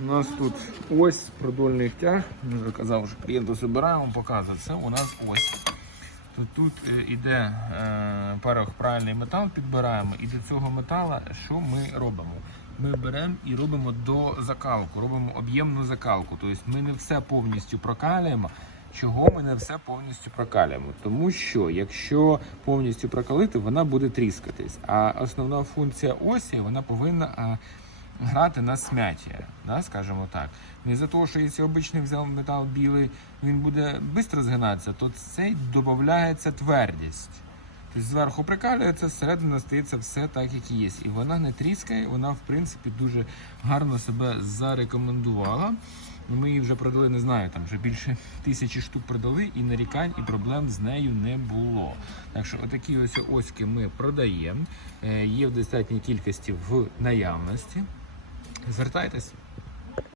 У нас тут ось продольний тяг. Я вже казав, що клієнту збираємо, показую. Це у нас ось. Тут, тут е, іде е, парохправильний метал, підбираємо. І до цього метала що ми робимо? Ми беремо і робимо до закалку, робимо об'ємну закалку. Тобто ми не все повністю прокалюємо. Чого ми не все повністю прокалюємо? Тому що якщо повністю прокалити, вона буде тріскатись. А основна функція осі вона повинна грати на смяття, да, скажімо так. Не за того, що якщо обичний взяв метал білий, він буде швидко згинатися, то цей додається твердість. Тобто зверху прикалюється, зсередини стається все так, як і є. І вона не тріскає, вона в принципі дуже гарно себе зарекомендувала. Ну, Ми її вже продали, не знаю, там вже більше тисячі штук продали, і нарікань, і проблем з нею не було. Так що отакі ось оськи ми продаємо. Е, Є в достатній кількості в наявності. Звертайтесь.